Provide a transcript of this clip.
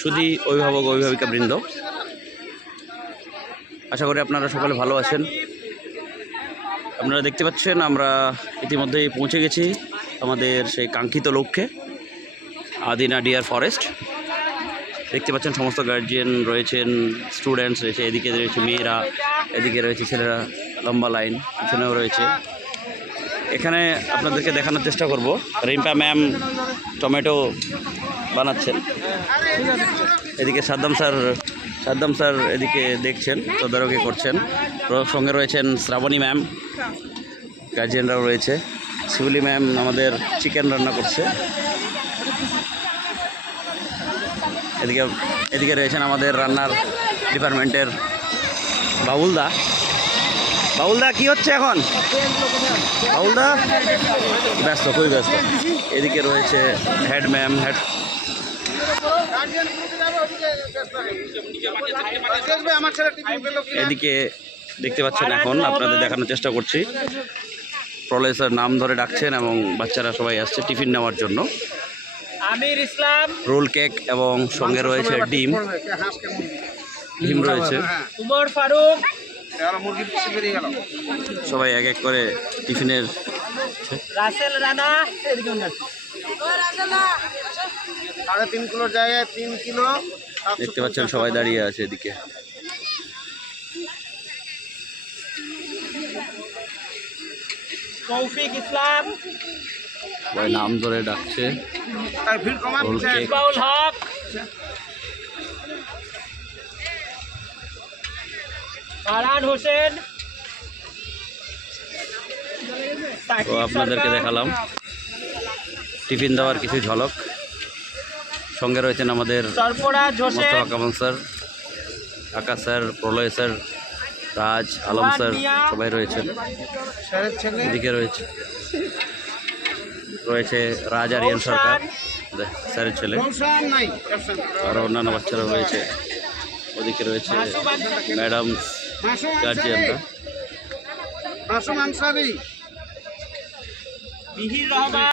সুধী অভিভাবক অভিভাবিকা বৃন্দ, আশা করি আপনারা সকলে ভালো আছেন। আপনারা দেখতে পাচ্ছেন আমরা ইতিমধ্যেই পৌঁছে গেছি আমাদের সেই কাঙ্ক্ষিত লক্ষ্যে, আদিনা ডিয়ার ফরেস্ট। দেখতে পাচ্ছেন সমস্ত গার্জিয়ান রয়েছেন, স্টুডেন্টস রয়েছে, এদিকে রয়েছে মেয়েরা, এদিকে রয়েছে ছেলেরা, লম্বা লাইন পিছনেও রয়েছে। এখানে আপনাদেরকে দেখানোর চেষ্টা করব, রিম্পা ম্যাম টমেটো বানাচ্ছেন, এদিকে সাদ্দাম স্যার এদিকে দেখছেন, তদারকি করছেন। সঙ্গে রয়েছেন শ্রাবণী ম্যাম, গার্জিয়ানরাও রয়েছে। শিউলি ম্যাম আমাদের চিকেন রান্না করছে। এদিকে রয়েছেন আমাদের রান্নার ডিপার্টমেন্টের বাবুলদা। কি হচ্ছে এখন? বাবুলদা ব্যস্ত, খুবই ব্যস্ত। এদিকে রয়েছে হেড ম্যাম, এদিকে দেখতে পাচ্ছেন, এখন আপনাদের দেখানোর চেষ্টা করছি। প্রলয় স্যার নাম ধরে ডাকছেন এবং বাচ্চারা সবাই আসছে টিফিন নেওয়ার জন্য। আমির ইসলাম, রোল কেক এবং সঙ্গে রয়েছে ডিম রয়েছে। উমর ফারুক, সবাই এক এক করে টিফিনের। রাসেল রানা, 3.5 কিলোর জায়গায় 3 কিলো। দেখতে পাচ্ছেন সবাই দাঁড়িয়ে আছে এদিকে। তৌফিক ইসলাম, সবাই নাম ধরে ডাকছে। রোল কেক, বাউল হক, ফারহান হোসেন। তো আপনাদেরকে দেখালাম টিফিন দেওয়ার কিছু ঝলক। সঙ্গে রয়েছেন আমাদের সরফরাজ হোসেন, মোস্তফা কামাল স্যার, আকাশ স্যার, প্রলয় স্যার, রাজ আলম স্যার, সবাই রয়েছেন। এদিকে রয়েছে রাজ আরিয়ান সরকার, স্যারের ছেলে, আরও অন্যান্য বাচ্চারা রয়েছে। ওদিকে রয়েছে ম্যাডাম গার্জিয়ানরা। মিহির রহমান।